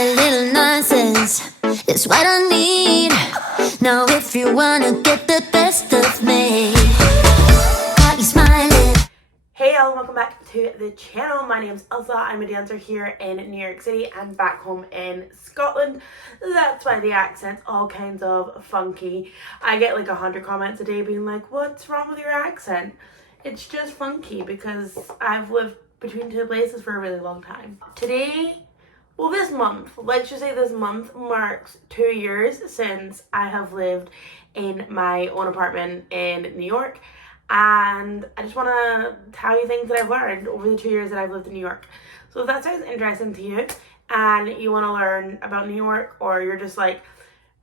A little nonsense is what I need. Now if you wanna get the best of me, got you smiling. Hey y'all, welcome back to the channel. My name's Elsa. I'm a dancer here in New York City and back home in Scotland. That's why the accent's all kinds of funky. I get like 100 comments a day being like, what's wrong with your accent? It's just funky because I've lived between two places for a really long time. This month, let's just say this month marks 2 years since I have lived in my own apartment in New York. And I just want to tell you things that I've learned over the 2 years that I've lived in New York. So if that sounds interesting to you and you want to learn about New York, or you're just like,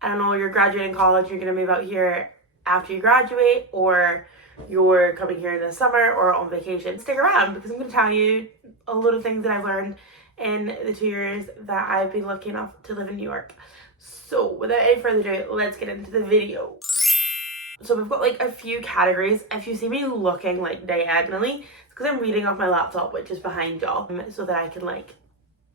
I don't know, you're graduating college, you're going to move out here after you graduate, or you're coming here in the summer or on vacation, stick around because I'm going to tell you a lot of things that I've learned in the 2 years that I've been lucky enough to live in New York. So without any further ado, let's get into the video. So we've got like a few categories. If you see me looking like diagonally, it's because I'm reading off my laptop, which is behind y'all, so that I can like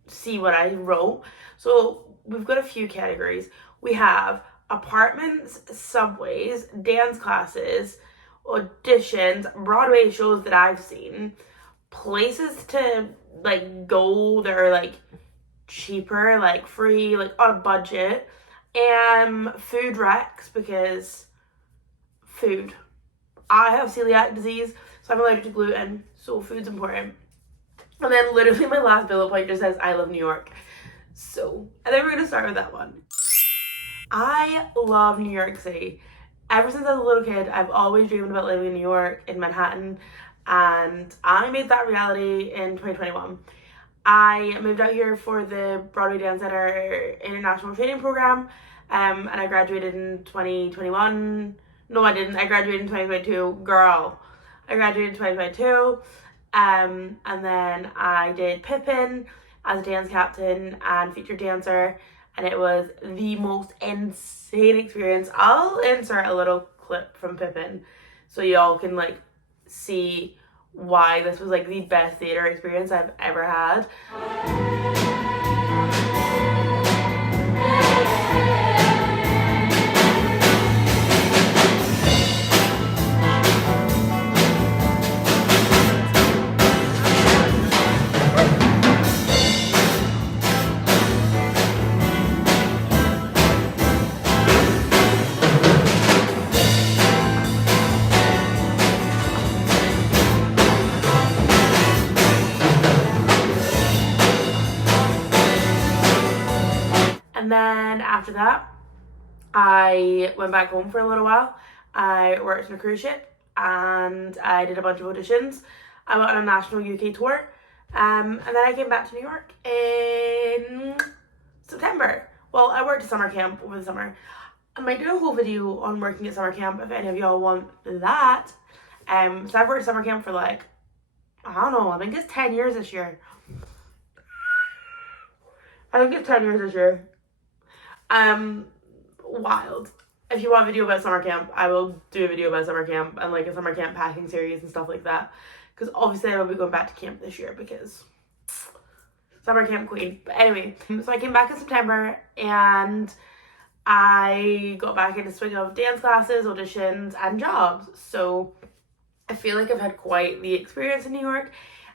see what I wrote. So we've got a few categories. We have apartments, subways, dance classes, auditions, Broadway shows that I've seen, places to like go that are like cheaper, like free, like on a budget, and food wrecks because food. I have celiac disease, so I'm allergic to gluten, so food's important. And then literally my last bullet point just says I love New York. So I think we're gonna start with that one. I love New York City. Ever since I was a little kid, I've always dreamed about living in New York, in Manhattan, and I made that reality in 2021. I moved out here for the Broadway Dance Center International Training Program, and I graduated in 2021. No, I didn't. I graduated in 2022. Girl, I graduated in 2022, and then I did Pippin as a dance captain and featured dancer, and it was the most insane experience. I'll insert a little clip from Pippin so y'all can like see why this was like the best theater experience I've ever had. And then after that, I went back home for a little while. I worked on a cruise ship and I did a bunch of auditions. I went on a national UK tour. And then I came back to New York in September. Well, I worked at summer camp over the summer. I might do a whole video on working at summer camp if any of y'all want that. So I've worked at summer camp for like, I don't know, I think it's 10 years this year. Wild. If you want a video about summer camp, I will do a video about summer camp and like a summer camp packing series and stuff like that. Because obviously I will be going back to camp this year because summer camp queen. But anyway, so I came back in September and I got back into the swing of dance classes, auditions, and jobs. So I feel like I've had quite the experience in New York,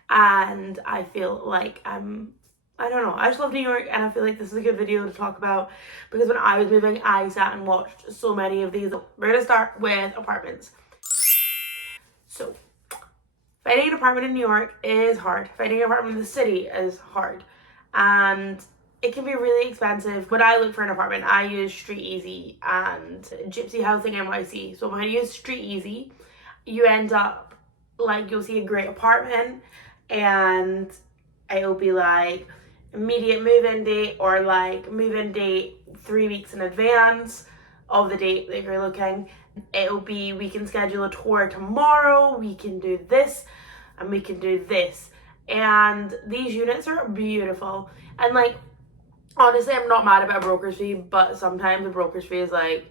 and I feel like I don't know, I just love New York, and I feel like this is a good video to talk about because when I was moving, I sat and watched so many of these. We're gonna start with apartments. So, finding an apartment in New York is hard. Finding an apartment in the city is hard, and it can be really expensive. When I look for an apartment, I use Street Easy and Gypsy Housing NYC. So when you use Street Easy, you end up like you'll see a great apartment, and it'll be like immediate move-in date or like move-in date 3 weeks in advance of the date that you're looking. It'll be, we can schedule a tour tomorrow, we can do this and we can do this, and these units are beautiful. And like honestly, I'm not mad about a broker's fee, but sometimes a broker's fee is like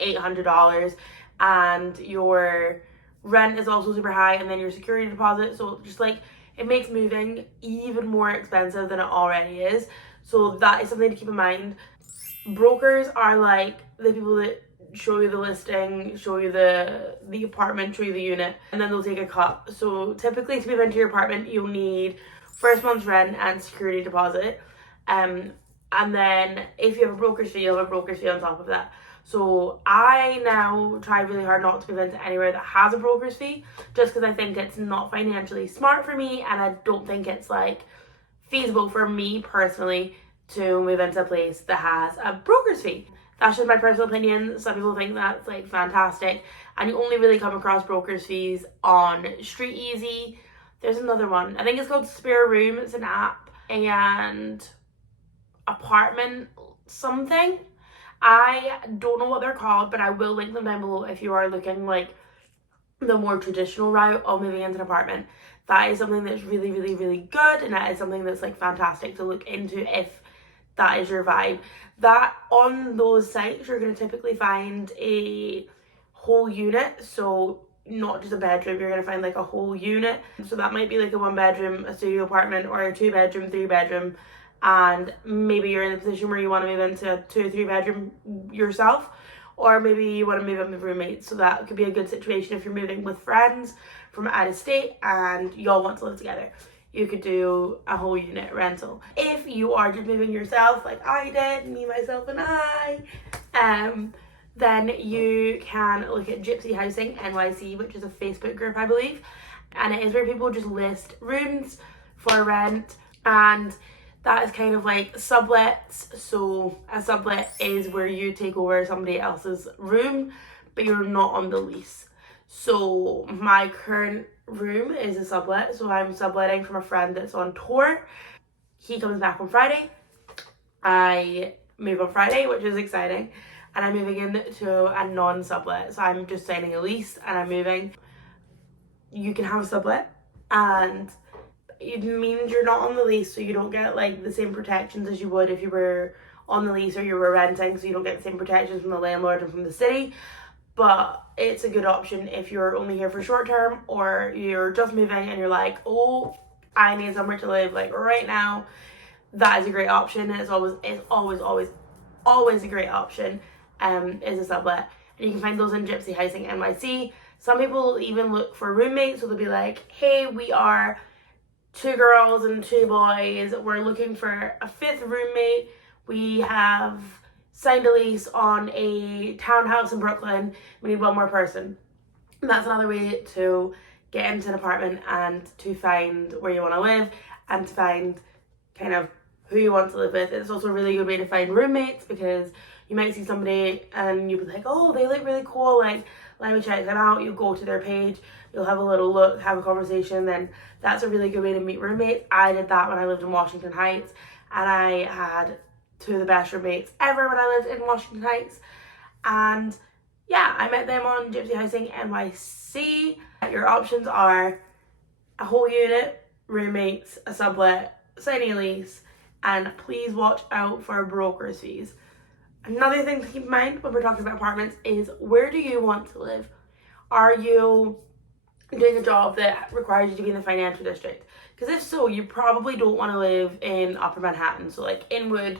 $800 and your rent is also super high, and then your security deposit, so just like it makes moving even more expensive than it already is. So that is something to keep in mind. Brokers are like the people that show you the listing, show you the apartment, show you the unit, and then they'll take a cut. So typically to move into your apartment, you'll need first month's rent and security deposit. And then if you have a broker's fee, you'll have a broker's fee on top of that. So I now try really hard not to move into anywhere that has a broker's fee, just because I think it's not financially smart for me, and I don't think it's like feasible for me personally to move into a place that has a broker's fee. That's just my personal opinion. Some people think that's like fantastic, and you only really come across broker's fees on Street Easy. There's another one, I think it's called Spare Room. It's an app, and Apartment something. I don't know what they're called, but I will link them down below if you are looking like the more traditional route of moving into an apartment. That is something that's really, really, really good, and that is something that's like fantastic to look into if that is your vibe. That on those sites, you're going to typically find a whole unit, so not just a bedroom, you're going to find like a whole unit. So that might be like a 1-bedroom, a studio apartment, or a 2-bedroom, 3-bedroom, and maybe you're in a position where you want to move into a 2 or 3-bedroom yourself, or maybe you want to move in with roommates. So that could be a good situation if you're moving with friends from out of state and y'all want to live together. You could do a whole unit rental. If you are just moving yourself, like I did, me, myself, and I, then you can look at Gypsy Housing NYC, which is a Facebook group, I believe, and it is where people just list rooms for rent, and that is kind of like sublets. So a sublet is where you take over somebody else's room, but you're not on the lease. So my current room is a sublet, so I'm subletting from a friend that's on tour. He comes back on Friday. I move on Friday, which is exciting, and I'm moving into a non-sublet. So I'm just signing a lease and I'm moving. You can have a sublet, and it means you're not on the lease, so you don't get like the same protections as you would if you were on the lease or you were renting, so you don't get the same protections from the landlord and from the city. But it's a good option if you're only here for short term, or you're just moving and you're like, oh, I need somewhere to live like right now. That is a great option. It's always a great option. Is a sublet, and you can find those in Gypsy Housing NYC. Some people even look for roommates, so they'll be like, hey, we are 2 girls and 2 boys. We're looking for a 5th roommate. We have signed a lease on a townhouse in Brooklyn. We need 1 more person. And that's another way to get into an apartment and to find where you want to live and to find kind of who you want to live with. It's also a really good way to find roommates, because you might see somebody and you'll be like, oh, they look really cool, like let me check them out. You go to their page, you'll have a little look, have a conversation. Then that's a really good way to meet roommates. I did that when I lived in Washington Heights, and I had 2 of the best roommates ever when I lived in Washington Heights. And yeah, I met them on Gypsy Housing NYC. Your options are a whole unit, roommates, a sublet, signing a lease, and please watch out for broker's fees. Another thing to keep in mind when we're talking about apartments is, where do you want to live? Are you doing a job that requires you to be in the financial district? Because if so, you probably don't want to live in Upper Manhattan. So like Inwood,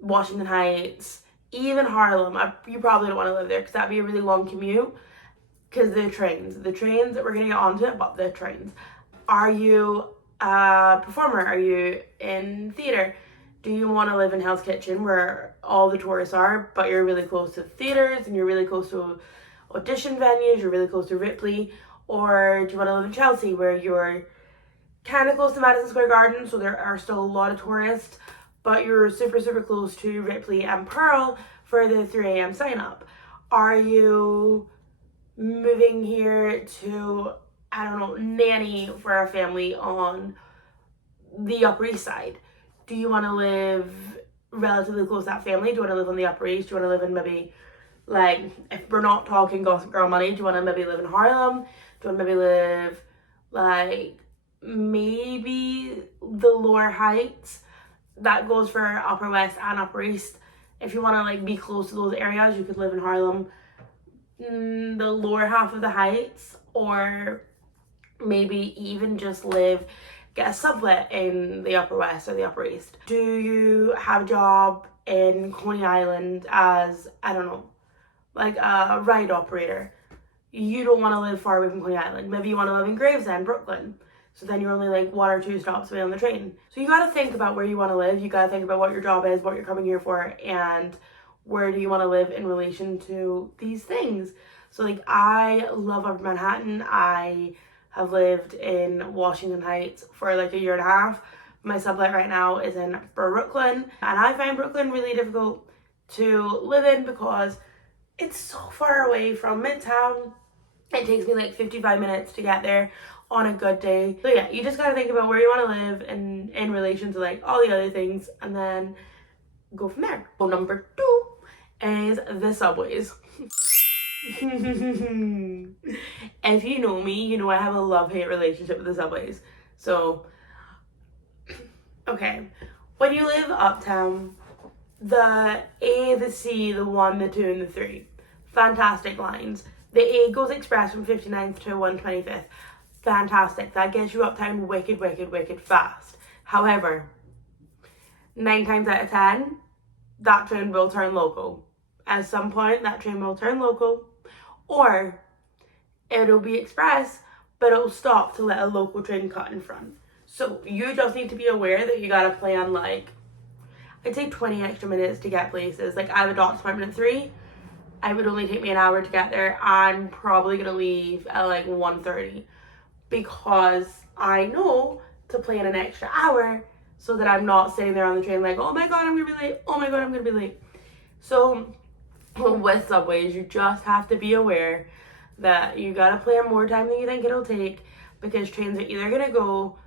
Washington Heights, even Harlem. You probably don't want to live there, because that'd be a really long commute. Because the trains that we're going to get onto it, but the trains. Are you a performer? Are you in theater? Do you want to live in Hell's Kitchen, where all the tourists are, but you're really close to theaters and you're really close to audition venues, you're really close to Ripley? Or do you want to live in Chelsea, where you're kind of close to Madison Square Garden, so there are still a lot of tourists, but you're super, super close to Ripley and Pearl for the 3 a.m. sign up? Are you moving here to, I don't know, nanny for a family on the Upper East Side? Do you want to live relatively close to that family? Do you want to live on the Upper East? Do you want to live in maybe, like, if we're not talking Gossip Girl money, do you want to maybe live in Harlem? Do you want to maybe live, like, maybe the Lower Heights? That goes for Upper West and Upper East. If you want to, like, be close to those areas, you could live in Harlem, the lower half of the Heights, or maybe even just live get a sublet in the Upper West or the Upper East? Do you have a job in Coney Island as, I don't know, like a ride operator? You don't want to live far away from Coney Island. Maybe you want to live in Gravesend, Brooklyn. So then you're only like 1 or 2 stops away on the train. So you got to think about where you want to live. You got to think about what your job is, what you're coming here for, and where do you want to live in relation to these things. So like, I love Upper Manhattan. I have lived in Washington Heights for like a year and a half. My sublet right now is in Brooklyn, and I find Brooklyn really difficult to live in because it's so far away from Midtown. It takes me like 55 minutes to get there on a good day. So yeah, you just gotta think about where you want to live and in relation to like all the other things, and then go from there. So number 2 is the subways. If you know me, you know I have a love-hate relationship with the subways. So, okay, when you live uptown, the A, the C, the 1, the 2, and the 3, fantastic lines. The A goes express from 59th to 125th. Fantastic. That gets you uptown wicked, wicked, wicked fast. However, 9 times out of 10, that train will turn local. At some point, that train will turn local, or it'll be express, but it'll stop to let a local train cut in front. So you just need to be aware that you gotta plan like, I'd say 20 extra minutes to get places. Like, I have a doctor's appointment at 3. It would only take me an hour to get there. I'm probably gonna leave at like 1:30 because I know to plan an extra hour so that I'm not sitting there on the train like, oh my god, I'm gonna be late. Oh my god, I'm gonna be late. So with subways, you just have to be aware that you gotta plan more time than you think it'll take, because trains are either gonna go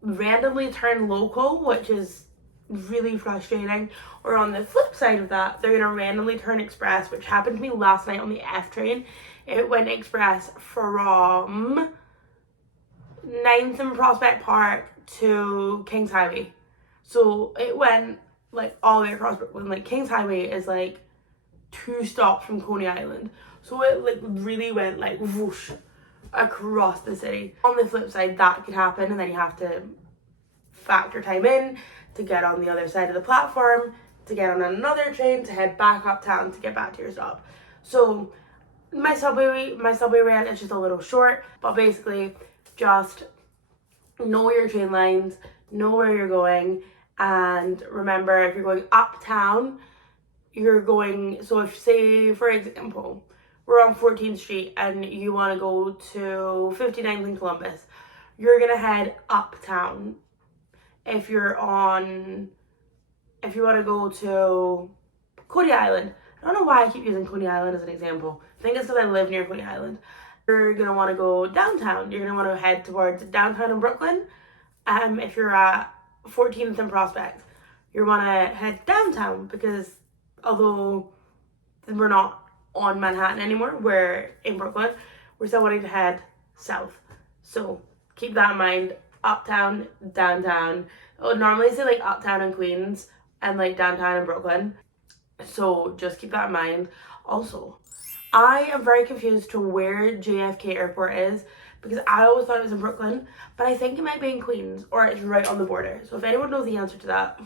randomly turn local, which is really frustrating, or on the flip side of that, they're gonna randomly turn express, which happened to me last night on the F train. It went express from 9th and Prospect Park to Kings Highway. So it went like all the way across Brooklyn. Like, Kings Highway is like 2 stops from Coney Island. So it like really went like whoosh across the city. On the flip side, that could happen, and then you have to factor time in to get on the other side of the platform, to get on another train, to head back uptown to get back to your stop. So my subway rant is just a little short, but basically just know your train lines, know where you're going, and remember, if you're going uptown, you're going, so if, say for example, we're on 14th Street and you want to go to 59th and Columbus, you're gonna head uptown. If you want to go to Coney Island, I don't know why I keep using Coney Island as an example. I think it's because I live near Coney Island. You're going to want to go downtown. You're going to want to head towards downtown in Brooklyn. If you're at 14th and Prospect, you want to head downtown, because although we're not on Manhattan anymore, we're in Brooklyn, we're still wanting to head south. So keep that in mind. Uptown, downtown. I would normally say like uptown and Queens and like downtown and Brooklyn. So just keep that in mind. Also, I am very confused to where JFK Airport is, because I always thought it was in Brooklyn, but I think it might be in Queens, or it's right on the border. So if anyone knows the answer to that,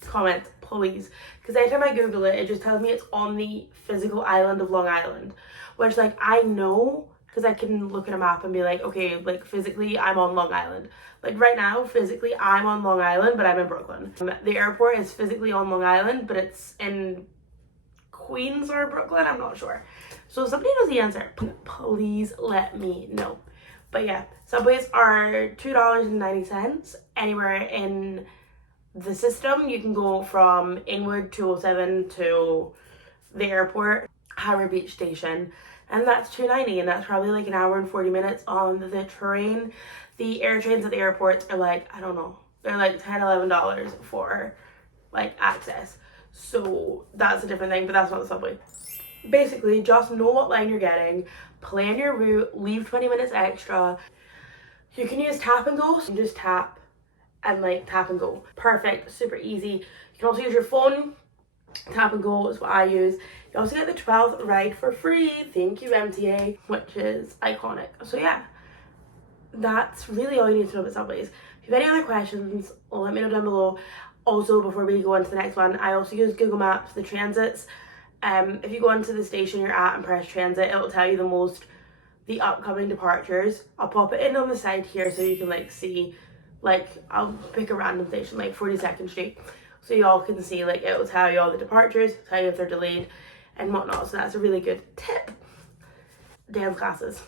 comment please, because anytime I Google it, it just tells me it's on the physical island of Long Island, which like I know, because I can look at a map and be like, okay, like physically I'm on Long Island. Like right now, physically I'm on Long Island, but I'm in Brooklyn. The airport is physically on Long Island, but it's in Queens or Brooklyn, I'm not sure. So if somebody knows the answer, please let me know. But yeah, subways are $2.90 anywhere in the system. You can go from Inglewood 207 to the airport, Harbour Beach Station, and that's $2.90, and that's probably like an hour and 40 minutes on the train. The air trains at the airports are like, I don't know, they're like $10-11 for like access. So that's a different thing, but that's not the subway. Basically, just know what line you're getting, plan your route, leave 20 minutes extra. You can use tap and go, so you just tap and like tap and go. Perfect, super easy. You can also use your phone. Tap and go is what I use. You also get the 12th ride for free. Thank you, MTA, which is iconic. So yeah, that's really all you need to know about subways. If you have any other questions, let me know down below. Also, before we go on to the next one, I also use Google Maps, the transits. If you go onto the station you're at and press transit, it will tell you the upcoming departures. I'll pop it in on the side here so you can like see, like I'll pick a random station like 42nd Street, so y'all can see, like it will tell you all the departures, tell you if they're delayed and whatnot. So that's a really good tip. Dance classes.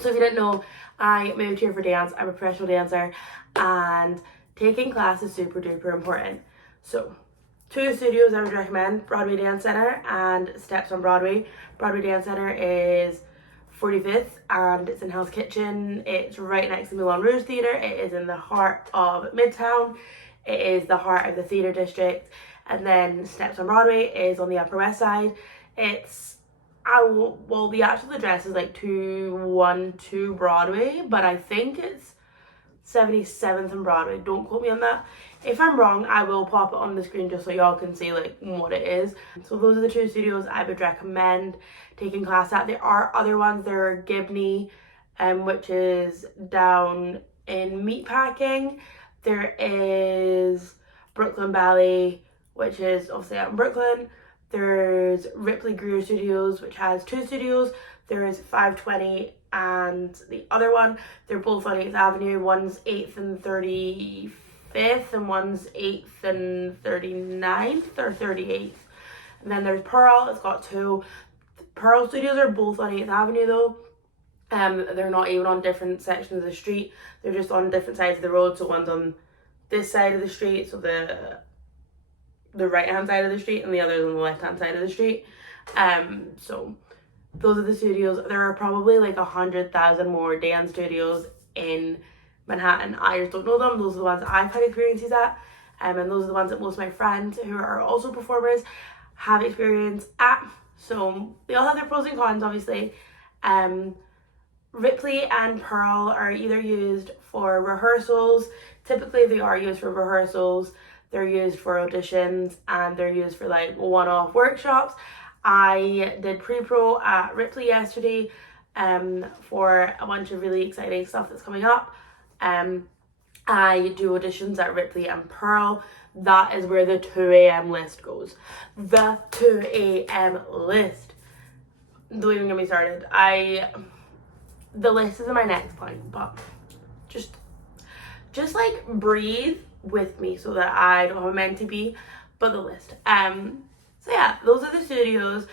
So if you didn't know, I moved here for dance. I'm a professional dancer and taking class is super duper important. So two studios I would recommend: Broadway Dance Centre and Steps on Broadway. Broadway Dance Centre is 45th and it's in Hell's Kitchen. It's right next to Moulin Rouge Theatre. It is in the heart of Midtown. It is the heart of the theatre district. And then Steps on Broadway is on the Upper West Side. It's, well, the actual address is like 212 Broadway, but I think it's 77th and Broadway. Don't quote me on that. If I'm wrong, I will pop it on the screen just so y'all can see like what it is. So those are the two studios I would recommend taking class at. There are other ones. There are Gibney, which is down in Meatpacking. There is Brooklyn Ballet, which is obviously out in Brooklyn. There's Ripley Greer Studios, which has two studios. There is 520 and the other one. They're both on 8th Avenue. One's 8th and 35th and one's 8th and 39th or 38th. And then there's Pearl. It's got two. The Pearl Studios are both on 8th Avenue though. They're not even on different sections of the street. They're just on different sides of the road. So one's on this side of the street, so the right hand side of the street, and the other is on the left hand side of the street. So those are the studios. There are probably like 100,000 more dance studios in Manhattan. I just don't know them. Those are the ones I've had experiences at, and those are the ones that most of my friends who are also performers have experience at. So they all have their pros and cons, obviously. Ripley and Pearl are either used for rehearsals. Typically they are used for rehearsals. They're used for auditions, and they're used for like one-off workshops. I did pre-pro at Ripley yesterday for a bunch of really exciting stuff that's coming up. I do auditions at Ripley and Pearl. That is where the 2 a.m. list goes. The 2 a.m. list. Don't even get me started. The list is in my next point, but just like breathe with me so that I don't have a meant to be, but the list. So yeah, those are the studios.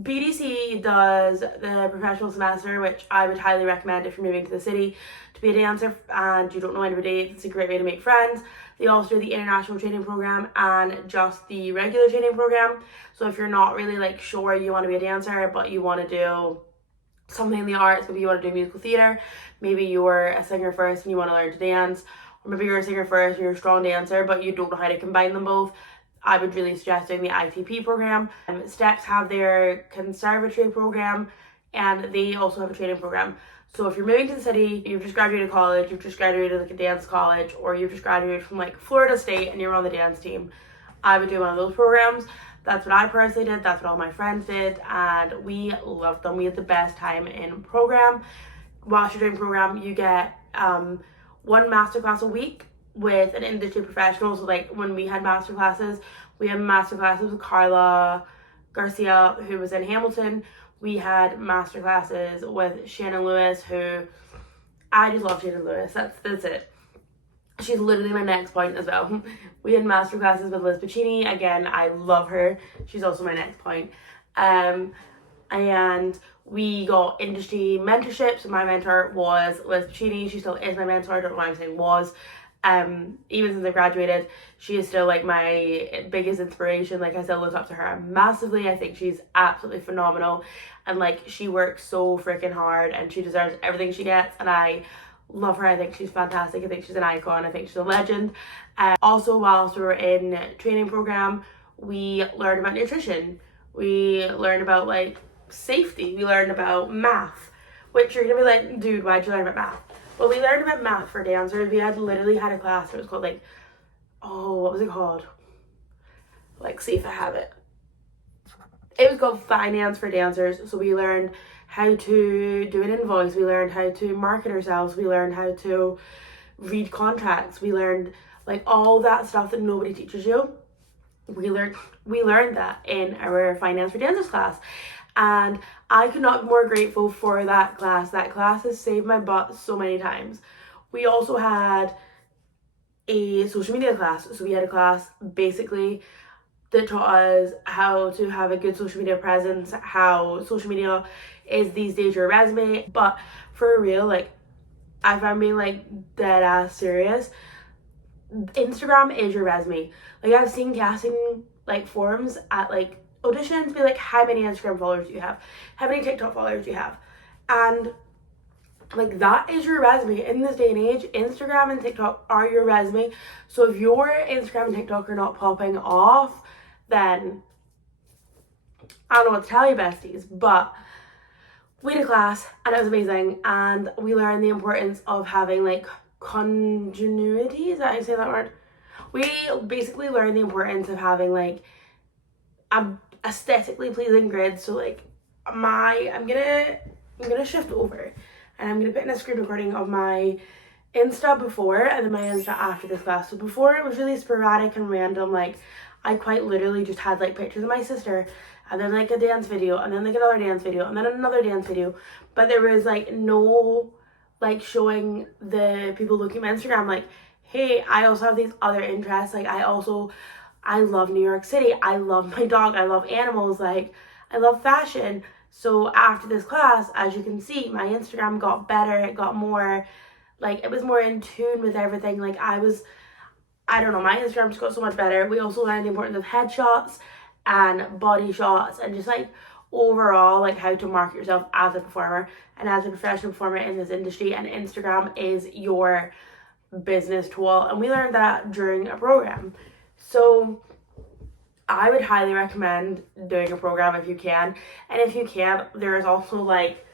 BDC does the professional semester, which I would highly recommend if you're moving to the city to be a dancer and you don't know anybody. It's a great way to make friends. They also do the international training program and just the regular training program. So if you're not really like sure you want to be a dancer, but you want to do something in the arts, maybe you want to do musical theatre, maybe you're a singer first and you want to learn to dance, or maybe you're a singer first and you're a strong dancer but you don't know how to combine them both, I would really suggest doing the ITP program. Steps have their conservatory program and they also have a training program. So if you're moving to the city, you've just graduated college, you've just graduated like a dance college, or you've just graduated from like Florida State and you're on the dance team, I would do one of those programs. That's what I personally did, that's what all my friends did, and we loved them. We had the best time in program. Whilst you're doing program, you get one masterclass a week with an industry professional. So like when we had masterclasses, we had masterclasses with Carla Garcia, who was in Hamilton. We had masterclasses with Shannon Lewis, who I just love. Shannon Lewis, that's it. She's literally my next point as well. We had masterclasses with Liz Pacini. Again, I love her. She's also my next point. And we got industry mentorship. So my mentor was Liz Pacini. She still is my mentor. I don't know why I'm saying was. Even since I graduated, she is still like my biggest inspiration. Like I still look up to her massively. I think she's absolutely phenomenal. And like she works so freaking hard and she deserves everything she gets. And I love her. I think she's fantastic. I think she's an icon. I think she's a legend. Also, whilst we were in training program, we learned about nutrition. We learned about like safety. We learned about math, which you're gonna be like, dude, why'd you learn about math? Well, we learned about math for dancers. We had literally had a class that was called like, what was it called? Like, see if I have it. It was called finance for dancers. So we learned how to do an invoice, we learned how to market ourselves, we learned how to read contracts, we learned like all that stuff that nobody teaches you. We learned that in our finance for dancers class, and I could not be more grateful for that class. That class has saved my butt so many times. We also had a social media class, so we had a class basically that taught us how to have a good social media presence, how social media is these days your resume. But for real, like, if I'm being like dead ass serious, Instagram is your resume. Like, I've seen casting like forums at like auditions be like, how many Instagram followers do you have, how many TikTok followers do you have, and like, that is your resume in this day and age. Instagram and TikTok are your resume. So if your Instagram and TikTok are not popping off, then I don't know what to tell you, besties. But we had a class and it was amazing, and we learned the importance of having like continuity. Is that how you say that word? We basically learned the importance of having like aesthetically pleasing grid. So like I'm gonna shift over and I'm gonna put in a screen recording of my Insta before and then my Insta after this class. So before, it was really sporadic and random. Like, I quite literally just had like pictures of my sister and then like a dance video and then like another dance video and then another dance video, but there was like no like showing the people looking at my Instagram like, hey, I also have these other interests. Like, I love New York City, I love my dog, I love animals, like I love fashion. So after this class, as you can see, my Instagram got better. It got more, like, it was more in tune with everything. Like, I don't know, my Instagram just got so much better. We also learned the importance of headshots and body shots and just like overall like how to market yourself as a performer and as a professional performer in this industry. And Instagram is your business tool, and we learned that during a program. So I would highly recommend doing a program if you can. And if you can't, there's also like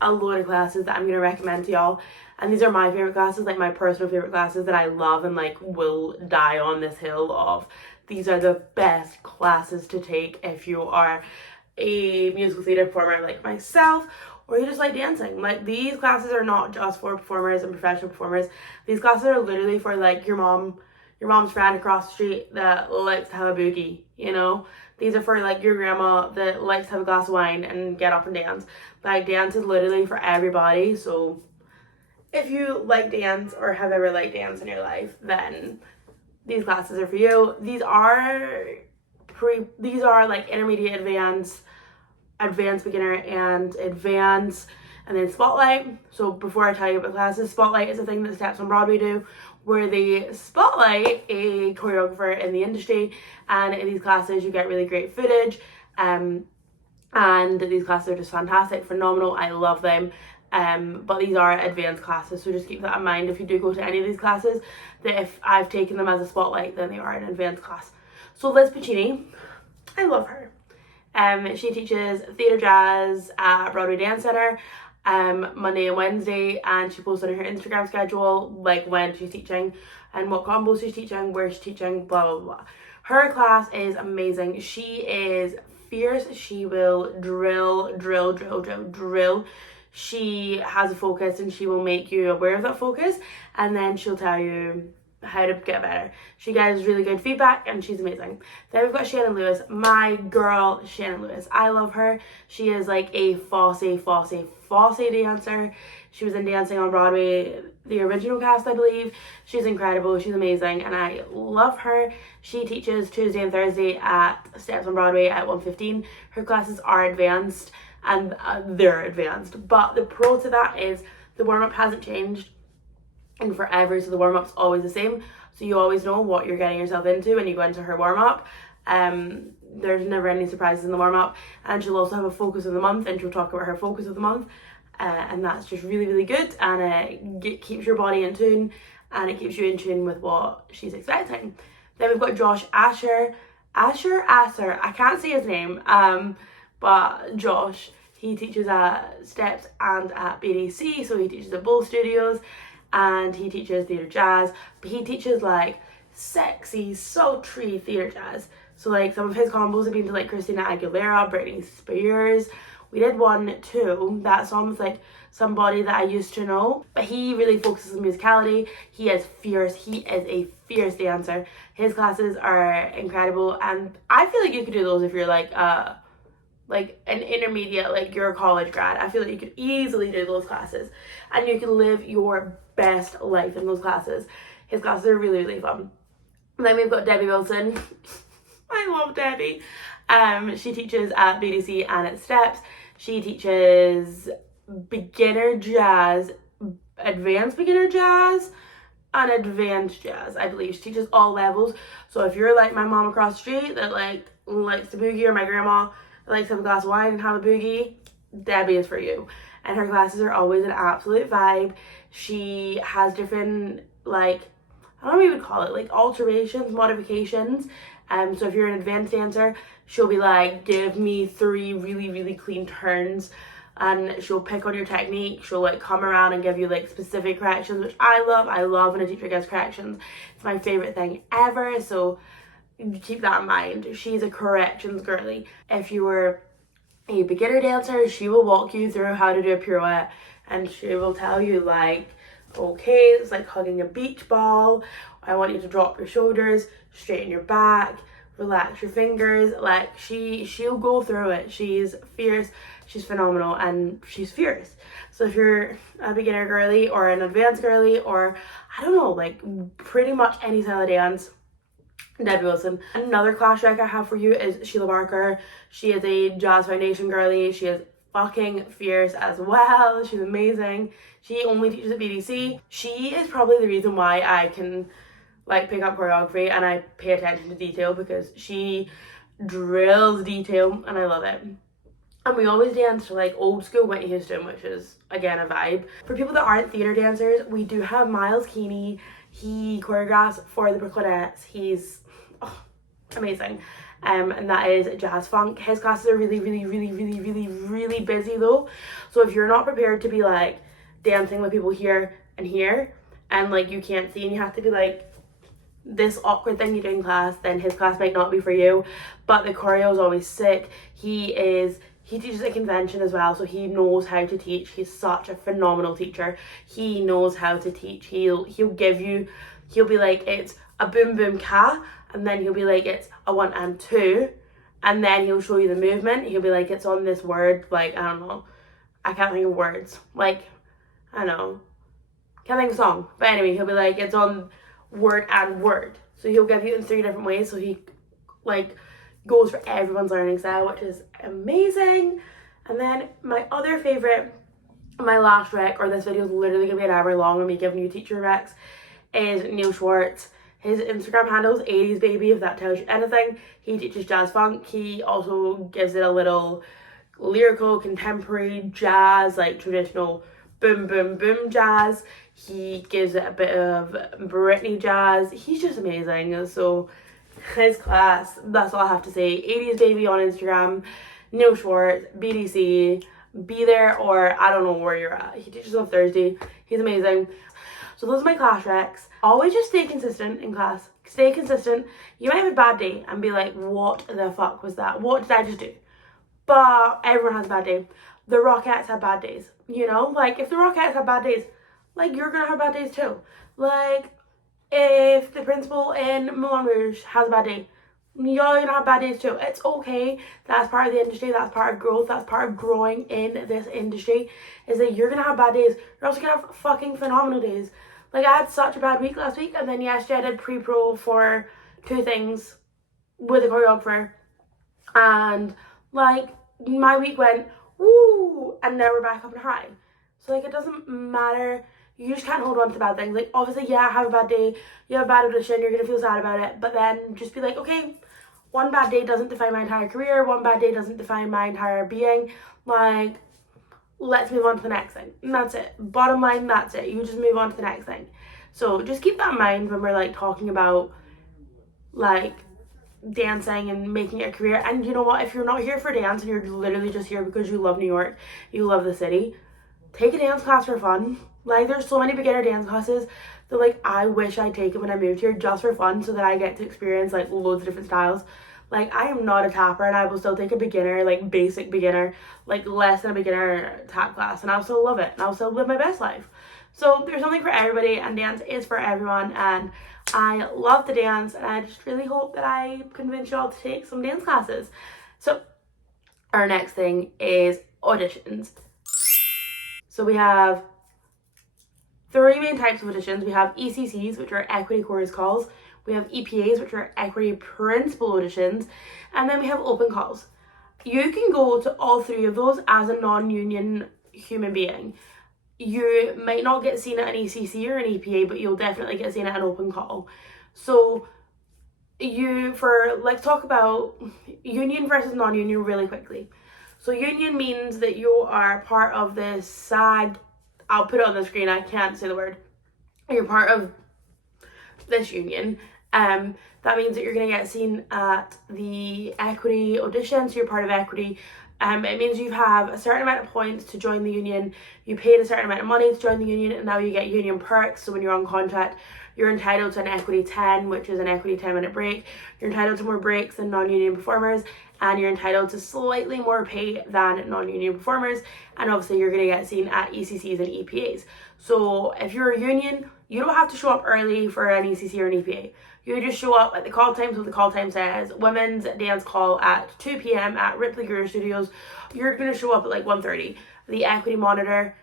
a load of classes that I'm going to recommend to y'all. And these are my favorite classes, like my personal favorite classes that I love and like will die on this hill of. These are the best classes to take if you are a musical theatre performer like myself, or you just like dancing. Like, these classes are not just for performers and professional performers. These classes are literally for like your mom's friend across the street that likes to have a boogie, you know? These are for like your grandma that likes to have a glass of wine and get up and dance. Like, dance is literally for everybody. So if you like dance or have ever liked dance in your life, then these classes are for you. These are like intermediate, advanced beginner, and advanced, and then spotlight. So before I tell you about classes, spotlight is a thing that Steps on Broadway do, where they spotlight a choreographer in the industry, and in these classes you get really great footage, and these classes are just fantastic, phenomenal. I love them. But these are advanced classes, so just keep that in mind if you do go to any of these classes, that if I've taken them as a spotlight, then they are an advanced class. So Liz Puccini, I love her. She teaches theatre jazz at Broadway Dance Centre Monday and Wednesday, and she posts on her Instagram schedule like when she's teaching and what combos she's teaching, where she's teaching, blah blah blah. Her class is amazing. She is fierce. She will drill. She has a focus and she will make you aware of that focus, and then she'll tell you how to get better. She gives really good feedback and she's amazing. Then we've got Shannon Lewis, my girl Shannon Lewis. I love her. She is like a Fosse dancer. She was in Dancing on Broadway, the original cast, I believe. She's incredible. She's amazing and I love her. She teaches Tuesday and Thursday at Steps on Broadway at 1:15. Her classes are advanced, and they're advanced, but the pro to that is the warm-up hasn't changed in forever, so the warm-up's always the same, so you always know what you're getting yourself into when you go into her warm-up. There's never any surprises in the warm-up, and she'll also have a focus of the month, and she'll talk about her focus of the month, and that's just really good, and it keeps your body in tune, and it keeps you in tune with what she's expecting. Then we've got Josh Asher, I can't say his name, but Josh, he teaches at Steps and at BDC, so he teaches at both studios, and he teaches theatre jazz, but he teaches like sexy, sultry theatre jazz. So like some of his combos have been to like Christina Aguilera, Britney Spears. We did one too. That song was like somebody that I used to know, but he really focuses on musicality. He is fierce. He is a fierce dancer. His classes are incredible, and I feel like you could do those if you're like an intermediate, like you're a college grad. I feel like you could easily do those classes and you can live your best life in those classes. His classes are really, really fun. And then we've got Debbie Wilson. I love Debbie. She teaches at BDC and at Steps. She teaches beginner jazz, advanced beginner jazz, and advanced jazz, I believe. She teaches all levels. So if you're like my mom across the street that like likes to boogie, or my grandma that likes to have a glass of wine and have a boogie, Debbie is for you. And her classes are always an absolute vibe. She has different, like, I don't know what you would call it, like alterations, modifications. So if you're an advanced dancer, she'll be like, give me 3 really, really clean turns, and she'll pick on your technique. She'll like come around and give you like specific corrections, which I love. I love when a teacher gives corrections. It's my favorite thing ever. So keep that in mind. She's a corrections girly. If you were a beginner dancer, she will walk you through how to do a pirouette, and she will tell you like, okay, it's like hugging a beach ball. I want you to drop your shoulders, straighten your back, relax your fingers. Like she'll go through it. She's fierce, she's phenomenal, and she's fierce. So if you're a beginner girly or an advanced girly, or I don't know, like pretty much any style of dance, Debbie Wilson. Another class rec I have for you is Sheila Barker. She is a jazz foundation girly. She is fucking fierce as well. She's amazing. She only teaches at BDC. She is probably the reason why I can like pick up choreography and I pay attention to detail, because she drills detail and I love it. And we always dance to like old school Whitney Houston, which is again a vibe. For people that aren't theatre dancers, we do have Miles Keeney. He choreographs for the Brooklynettes. He's amazing. And that is jazz funk. His classes are really, really, really, really, really, really busy though. So if you're not prepared to be like dancing with people here and here, and like you can't see and you have to be like this awkward thing you do in class, then his class might not be for you. But the choreo is always sick. He teaches a convention as well, so he knows how to teach. He's such a phenomenal teacher. He knows how to teach. He'll be like, it's a boom boom ka, and then he'll be like, it's a 1 and 2, and then he'll show you the movement. He'll be like, it's on this word, like, I don't know, I can't think of words, like, I don't know, can't think of a song, but anyway, he'll be like, it's on word and word. So he'll give you in 3 different ways, so he like goes for everyone's learning style, which is amazing. And then my other favorite, my last rec, or this video is literally gonna be an hour long of me giving you teacher recs, is Neil Schwartz. His Instagram handle is 80s baby, if that tells you anything. He teaches jazz funk. He also gives it a little lyrical, contemporary jazz, like traditional boom boom boom jazz. He gives it a bit of Britney jazz. He's just amazing. So his class, that's all I have to say. 80s baby on Instagram, Neil Schwartz, BDC. Be there, or I don't know where you're at. He teaches on Thursday. He's amazing. So those are my class recs. Always just stay consistent in class. Stay consistent. You might have a bad day and be like, what the fuck was that? What did I just do? But everyone has a bad day. The Rockettes have bad days. You know, like if the Rockettes have bad days, like you're gonna have bad days too. Like if the principal in Moulin Rouge has a bad day, you're gonna have bad days too. It's okay. That's part of the industry. That's part of growth. That's part of growing in this industry, is that you're gonna have bad days. You're also gonna have fucking phenomenal days. Like I had such a bad week last week, and then yesterday I did pre-pro for 2 things with a choreographer, and like my week went woo, and now we're back up in high. So like it doesn't matter. You just can't hold on to bad things. Like obviously, yeah, have a bad day, you have a bad audition, you're gonna feel sad about it, but then just be like, okay, one bad day doesn't define my entire career, one bad day doesn't define my entire being. Like, let's move on to the next thing. And that's it. Bottom line, that's it. You just move on to the next thing. So just keep that in mind when we're like talking about like dancing and making it a career. And you know what, if you're not here for dance and you're literally just here because you love New York, you love the city, take a dance class for fun. Like there's so many beginner dance classes that like I wish I'd taken when I moved here just for fun, so that I get to experience like loads of different styles. Like, I am not a tapper, and I will still take a beginner, like basic beginner, like less than a beginner tap class, and I'll still love it, and I'll still live my best life. So there's something for everybody, and dance is for everyone, and I love to dance, and I just really hope that I convince you all to take some dance classes. So our next thing is auditions. So we have 3 main types of auditions. We have ECCs, which are equity chorus calls. We have EPAs, which are equity principal auditions. And then we have open calls. You can go to all 3 of those as a non-union human being. You might not get seen at an ECC or an EPA, but you'll definitely get seen at an open call. So let's talk about union versus non-union really quickly. So union means that you are part of the SAG, I'll put it on the screen, I can't say the word. You're part of this union. That means that you're going to get seen at the equity audition, so you're part of equity. It means you have a certain amount of points to join the union. You paid a certain amount of money to join the union, and now you get union perks. So when you're on contract, you're entitled to an equity 10, which is an equity 10-minute break. You're entitled to more breaks than non-union performers, and you're entitled to slightly more pay than non-union performers. And obviously you're going to get seen at ECCs and EPAs. So if you're a union, you don't have to show up early for an ECC or an EPA. You just show up at the call time. So the call time says women's dance call at 2 p.m. at Ripley Guru Studios. You're going to show up at like 1:30. The equity monitor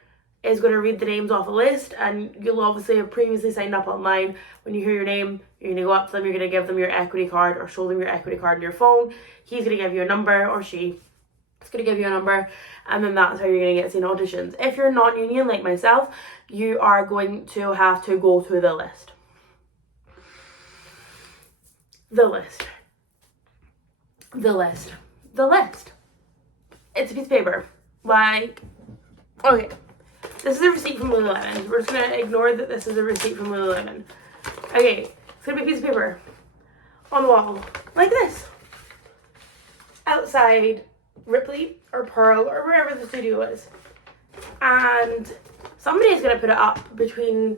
is going to read the names off a list, and you'll obviously have previously signed up online. When you hear your name, you're going to go up to them, you're going to give them your equity card or show them your equity card on your phone. He's going to give you a number, or she is going to give you a number, and then that's how you're going to get seen auditions. If you're non-union like myself, you are going to have to go through the list. The list. It's a piece of paper. Like, okay. This is a receipt from Lululemon. We're just going to ignore that this is a receipt from Lululemon. Okay, it's going to be a piece of paper on the wall, like this. Outside Ripley or Pearl or wherever the studio is. And somebody is going to put it up between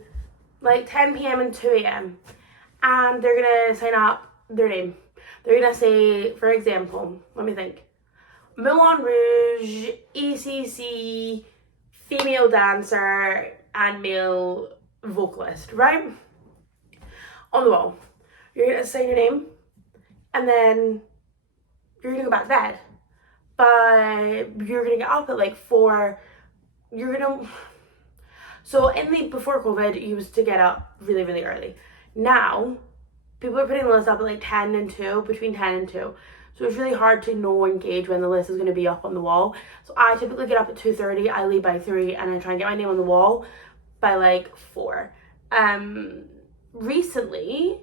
like 10 p.m. and 2 a.m. And they're going to sign up their name. They're going to say, for example, let me think. Moulin Rouge, ECC, female dancer, and male vocalist, right? On the wall. You're going to sign your name, and then you're going to go back to bed. But you're going to get up at like 4. So before COVID, you used to get up really, really early. Now, people are putting the list up at like 10 and 2, between 10 and 2. So it's really hard to know and gauge when the list is going to be up on the wall. So I typically get up at 2:30, I leave by 3, and I try and get my name on the wall by like 4. Recently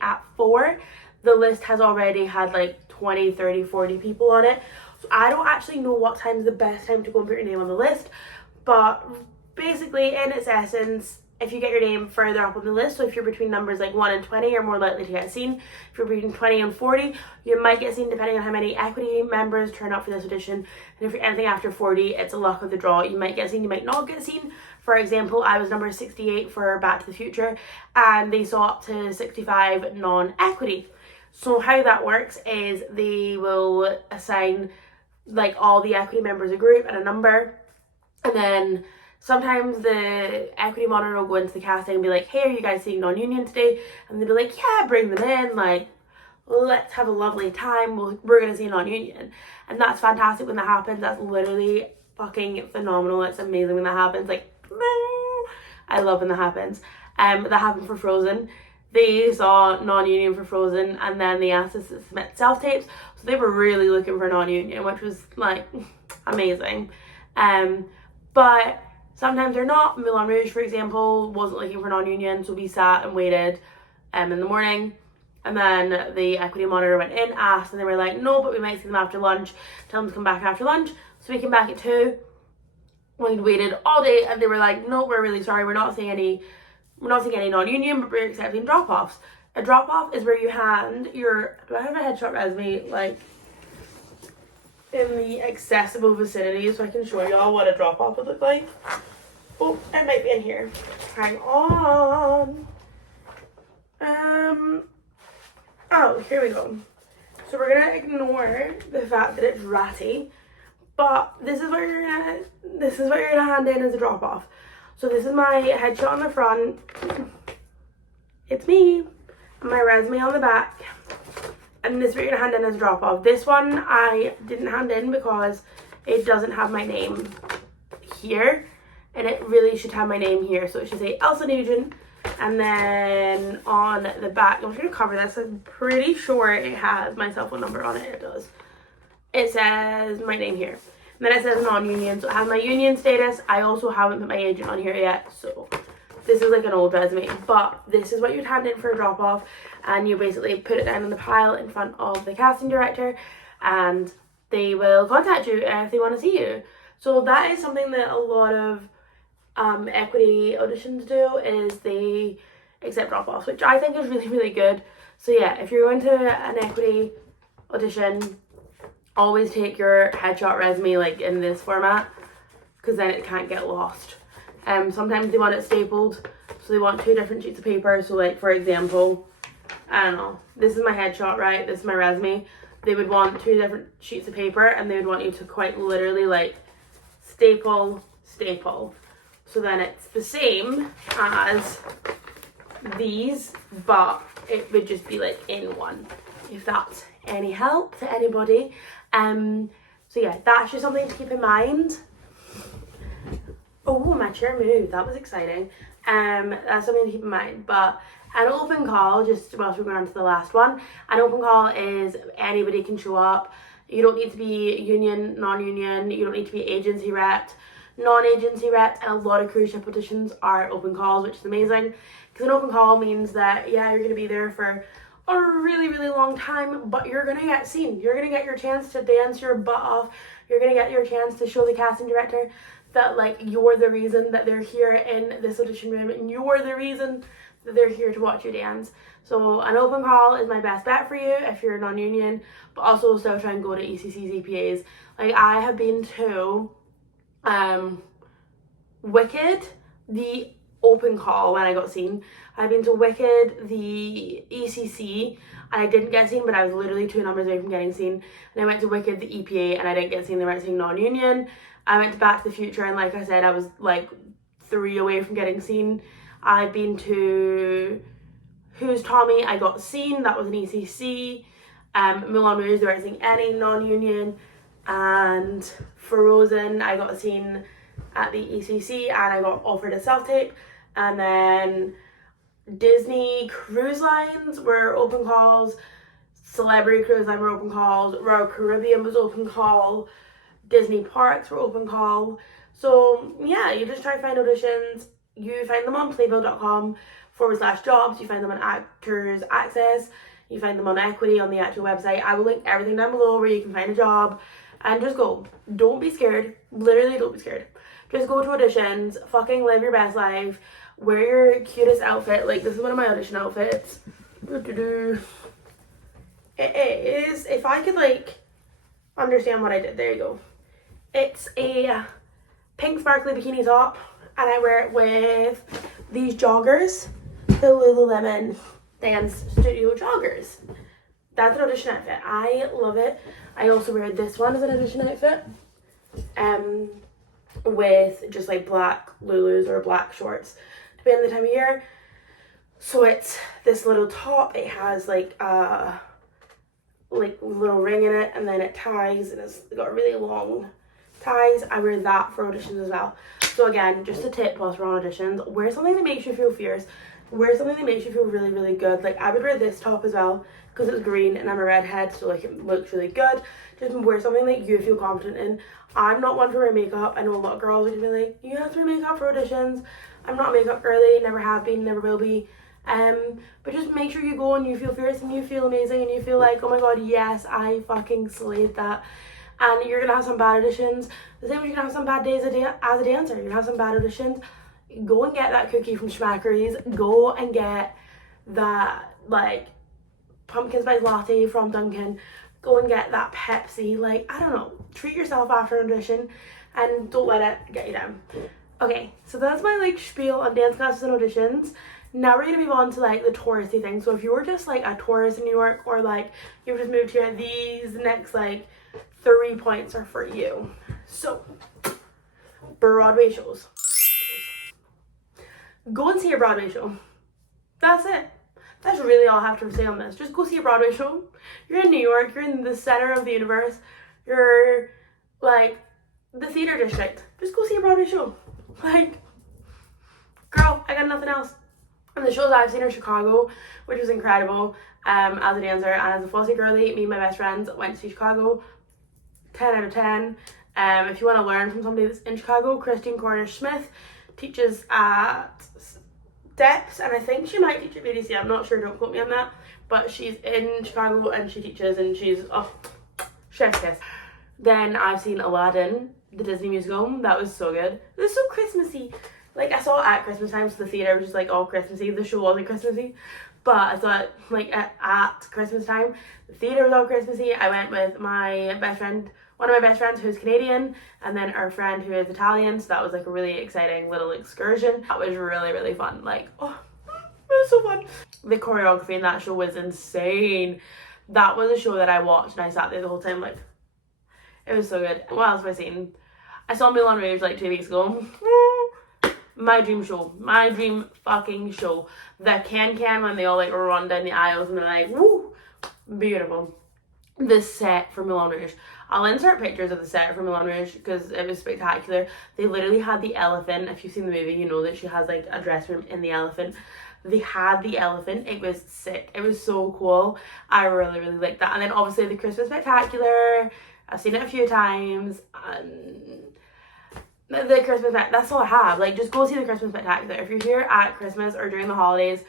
at 4, the list has already had like 20, 30, 40 people on it. So I don't actually know what time is the best time to go and put your name on the list. But basically, in its essence, if you get your name further up on the list, so if you're between numbers like 1 and 20, you're more likely to get seen. If you're between 20 and 40, you might get seen depending on how many equity members turn up for this audition. And if you're anything after 40, it's a luck of the draw. You might get seen, you might not get seen. For example, I was number 68 for Back to the Future, and they saw up to 65 non-equity. So how that works is they will assign like all the equity members a group and a number, and then sometimes the equity monitor will go into the casting and be like, hey, are you guys seeing non-union today? And they'll be like, yeah, bring them in, like, let's have a lovely time, we're going to see non-union. And that's fantastic when that happens. That's literally fucking phenomenal. It's amazing when that happens. Like, I love when that happens. That happened for Frozen. They saw non-union for Frozen, and then they asked us to submit self-tapes. So they were really looking for non-union, which was like amazing. But sometimes they're not. Moulin Rouge, for example, wasn't looking for non-union, so we sat and waited in the morning. And then the equity monitor went in, asked, and they were like, no, but we might see them after lunch. Tell them to come back after lunch. So we came back at 2. We waited all day, and they were like, no, we're really sorry. We're not seeing any non-union, but we're accepting drop-offs. A drop-off is where you hand your, do I have a headshot resume, like, in the accessible vicinity so I can show y'all what a drop-off would look like? Oh, it might be in here. Hang on. Oh, here we go. So we're gonna ignore the fact that it's ratty, but this is what you're gonna hand in as a drop off. So this is my headshot on the front. It's me, and my resume on the back, and this is what you're gonna hand in as a drop off. This one I didn't hand in because it doesn't have my name here, and it really should have my name here. So it should say Elsa Nugent, and then on the back, I'm just gonna cover this. I'm pretty sure it has my cell phone number on it. It does. It says my name here. And then it says non-union, so it has my union status. I also haven't put my agent on here yet, so this is like an old resume. But this is what you'd hand in for a drop off, and you basically put it down in the pile in front of the casting director, and they will contact you if they want to see you. So that is something that a lot of equity auditions do, is they accept drop-offs, which I think is really, really good. So yeah, if you're going to an equity audition, always take your headshot resume like in this format, because then it can't get lost. Sometimes they want it stapled, so they want 2 different sheets of paper. So like, for example, I don't know, this is my headshot, right? This is my resume. They would want 2 different sheets of paper, and they would want you to quite literally like staple. So then it's the same as these, but it would just be like in one, if that's any help to anybody. So yeah, that's just something to keep in mind. Oh, my chair moved. That was exciting. That's something to keep in mind. But an open call, just whilst we're going on to the last one, an open call is anybody can show up. You don't need to be union, non-union. You don't need to be agency rep, non-agency rep, and a lot of cruise ship auditions are open calls, which is amazing. Because an open call means that, yeah, you're going to be there for a really, really long time, but you're going to get seen. You're going to get your chance to dance your butt off. You're going to get your chance to show the casting director that, like, you're the reason that they're here in this audition room, and you're the reason that they're here to watch you dance. So an open call is my best bet for you if you're non-union, but also still try and go to ECC's, EPAs. Like, I have been to Wicked, the open call when I got seen. I've been to Wicked, the ECC, and I didn't get seen, but I was literally 2 numbers away from getting seen. And I went to Wicked, the EPA, and I didn't get seen. They weren't saying non-union. I went to Back to the Future, and like I said, I was like 3 away from getting seen. I've been to Who's Tommy, I got seen, that was an ECC. Moulin Rouge, they weren't saying any non-union. And Frozen, I got seen at the ECC, and I got offered a self-tape. And then Disney Cruise Lines were open calls, Celebrity Cruise Line were open calls, Royal Caribbean was open call, Disney Parks were open call. So yeah, you just try to find auditions. You find them on playbill.com/jobs, you find them on Actors Access, you find them on Equity on the actual website. I will link everything down below where you can find a job, and just go. Don't be scared. Literally, don't be scared. Just go to auditions, fucking live your best life, wear your cutest outfit. Like, this is one of my audition outfits. It is, if I could like understand what I did, there you go. It's a pink sparkly bikini top, and I wear it with these joggers, the Lululemon Dance Studio joggers. That's an audition outfit. I love it. I also wear this one as an audition outfit, with just like black Lulus or black shorts, depending on the time of year. So it's this little top. It has like a little ring in it, and then it ties, and it's got really long ties. I wear that for auditions as well. So again, just a tip whilst we're on auditions, wear something that makes you feel fierce. Wear something that makes you feel really, really good. Like, I would wear this top as well because it's green and I'm a redhead, so like it looks really good. Just wear something that you feel confident in. I'm not one to wear makeup. I know a lot of girls are gonna be like, you have to wear makeup for auditions. I'm not a makeup girly, never have been, never will be. But just make sure you go and you feel fierce and you feel amazing and you feel like, oh my god, yes, I fucking slayed that. And you're gonna have some bad auditions. The same way you're gonna have some bad days as a dancer. You're gonna have some bad auditions. Go and get that cookie from Schmackery's. Go and get that like pumpkin spice latte from Dunkin'. Go and get that Pepsi. Like, I don't know. Treat yourself after an audition and don't let it get you down. Okay, so that's my like spiel on dance classes and auditions. Now we're going to move on to like the touristy things. So if you were just like a tourist in New York, or like you've just moved here, these next like 3 points are for you. So Broadway shows. Go and see a Broadway show. That's it. That's really all I have to say on this. Just go see a Broadway show. You're in New York, you're in the center of the universe, you're like the theater district. Just go see a Broadway show. Like, girl, I got nothing else. And the shows I've seen are Chicago, which was incredible, as a dancer and as a Fosse girly. Me and my best friends went to see Chicago. 10 out of 10. If you want to learn from somebody that's in Chicago, Christine Cornish-Smith teaches at Depths, and I think she might teach at BDC. I'm not sure, don't quote me on that. But she's in Chicago and she teaches, and she's, oh, chef's kiss. Then I've seen Aladdin, the Disney musical. That was so good. It was so Christmassy. Like, I saw it at Christmas time, so the theatre was just like all Christmassy. The show wasn't Christmassy, but I saw it like at Christmas time. The theatre was all Christmassy. I went with my best friend, one of my best friends who's Canadian, and then our friend who is Italian. So that was like a really exciting little excursion. That was really, really fun. Like, oh, it was so fun. The choreography in that show was insane. That was a show that I watched and I sat there the whole time, like, it was so good. What else have I seen? I saw Moulin Rouge like 2 weeks ago. My dream show. My dream fucking show. The can when they all like run down the aisles and they're like, woo, beautiful. The set for Moulin Rouge. I'll insert pictures of the set for Moulin Rouge because it was spectacular. They literally had the elephant. If you've seen the movie, you know that she has like a dress room in the elephant. They had the elephant. It was sick. It was so cool. I really, really liked that. And then obviously the Christmas Spectacular. I've seen it a few times. The Christmas, that's all I have. Like, just go see the Christmas Spectacular. If you're here at Christmas or during the holidays,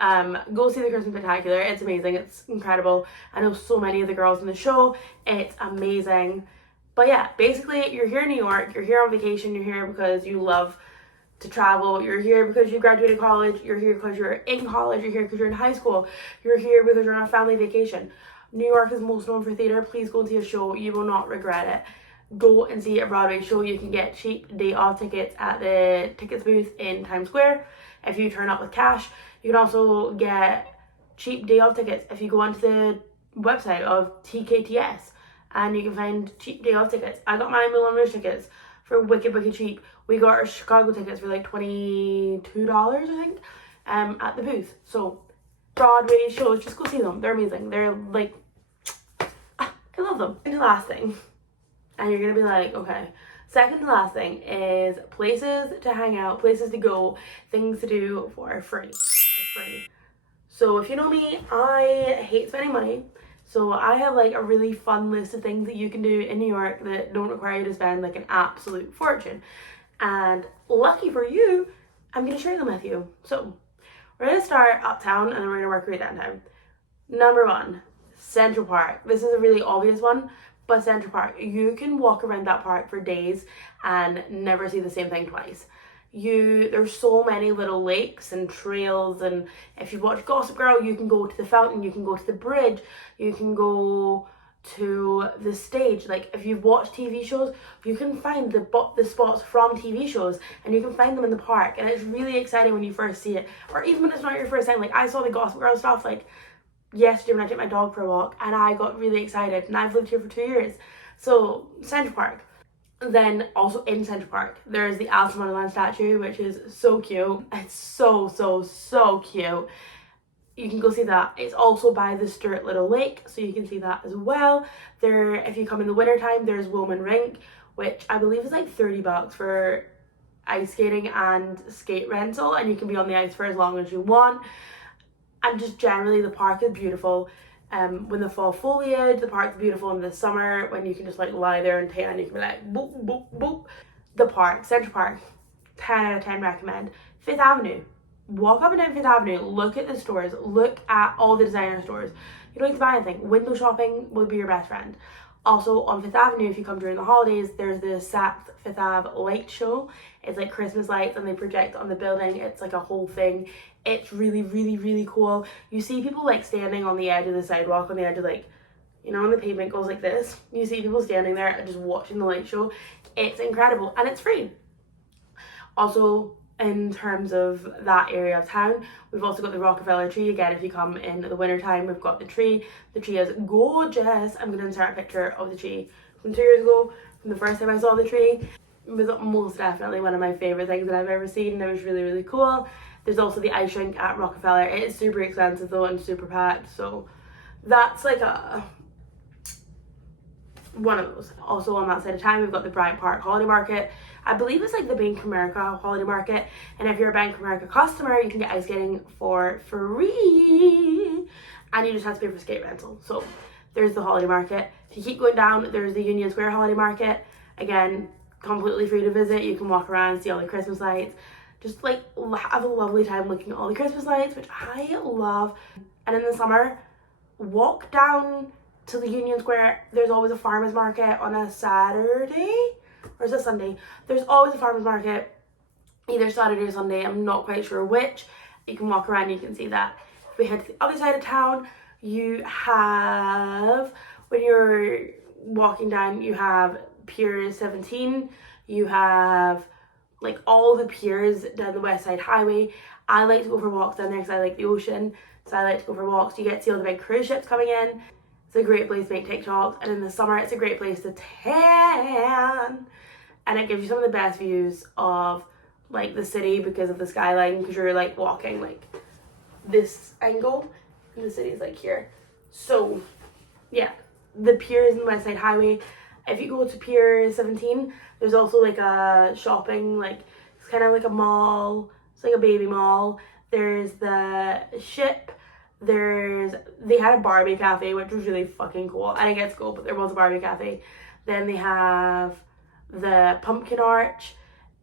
go see the Christmas Spectacular. It's amazing. It's incredible. I know so many of the girls in the show. It's amazing. But yeah, basically, you're here in New York. You're here on vacation. You're here because you love to travel. You're here because you graduated college. You're here because you're in college. You're here because you're in high school. You're here because you're on a family vacation. New York is most known for theatre. Please go and see a show. You will not regret it. Go and see a Broadway show. You can get cheap day off tickets at the tickets booth in Times Square if you turn up with cash. You can also get cheap day off tickets if you go onto the website of TKTS and you can find cheap day off tickets. I got my Moulin Rouge tickets for wicked cheap. We got our Chicago tickets for like $22, I think, at the booth. So Broadway shows, just go see them. They're amazing. They're like, I love them. And the last thing, and you're gonna be like, okay, second to last thing is places to hang out, places to go, things to do for free. So if you know me, I hate spending money. So I have like a really fun list of things that you can do in New York that don't require you to spend like an absolute fortune. And lucky for you, I'm gonna share them with you. So we're gonna start uptown and then we're gonna work our way downtown. Number 1, Central Park. This is a really obvious one, but Central Park, you can walk around that park for days and never see the same thing twice. There's so many little lakes and trails, and if you watch Gossip Girl, you can go to the fountain, you can go to the bridge, you can go to the stage. Like, if you've watched TV shows, you can find the spots from TV shows and you can find them in the park, and it's really exciting when you first see it, or even when it's not your first time. Like, I saw the Gossip Girl stuff like yesterday when I took my dog for a walk and I got really excited, and I've lived here for 2 years. So Central Park. Then also in Central Park there's the Alice in Wonderland statue, which is so cute. It's so cute. You can go see that. It's also by the Stuart Little Lake, so you can see that as well. There, if you come in the winter time, there's Woolman Rink, which I believe is like $30 for ice skating and skate rental, and you can be on the ice for as long as you want. And just generally the park is beautiful. When the fall foliage, the park's beautiful. In the summer, when you can just like lie there and tan, you can be like boop boop boop. The park, Central Park, 10 out of 10 recommend. Fifth Avenue, walk up and down Fifth Avenue, look at the stores, look at all the designer stores. You don't need to buy anything. Window shopping will be your best friend. Also on Fifth Avenue, if you come during the holidays, there's the Saks Fifth Ave light show. It's like Christmas lights and they project on the building. It's like a whole thing. It's really cool. You see people like standing on the edge of the sidewalk, on the edge of like, you know, when the pavement goes like this. You see people standing there and just watching the light show. It's incredible and it's free. Also, in terms of that area of town. We've also got the Rockefeller tree. Again, if you come in the winter time, we've got the tree. The tree is gorgeous. I'm going to insert a picture of the tree from 2 years ago, from the first time I saw the tree. It was most definitely one of my favourite things that I've ever seen. It was really, really cool. There's also the ice rink at Rockefeller. It is super expensive though and super packed, so that's like one of those. Also on that side of town, we've got the Bryant Park Holiday Market. I believe it's like the Bank of America Holiday Market, and if you're a Bank of America customer, you can get ice skating for free, and you just have to pay for skate rental. So there's the Holiday Market. If you keep going down, there's the Union Square Holiday Market. Again, completely free to visit. You can walk around, see all the Christmas lights, just like have a lovely time looking at all the Christmas lights, which I love. And in the summer, walk down to the Union Square. There's always a farmer's market on a Saturday, or is it Sunday? There's always a farmer's market, either Saturday or Sunday. I'm not quite sure which. You can walk around, you can see that. If we head to the other side of town, you have, when you're walking down, you have Pier 17. You have like all the piers down the West Side Highway. I like to go for walks down there because I like the ocean. So I like to go for walks. You get to see all the big cruise ships coming in. It's a great place to make TikToks. And in the summer, it's a great place to tan. And it gives you some of the best views of like the city because of the skyline, because you're like walking like this angle and the city is like here. So yeah, the piers in the West Side Highway. If you go to Pier 17, there's also like a shopping, like it's kind of like a mall. It's like a baby mall. There's the ship. They had a Barbie cafe, which was really fucking cool. I didn't get to go, but there was a Barbie cafe. Then they have the pumpkin arch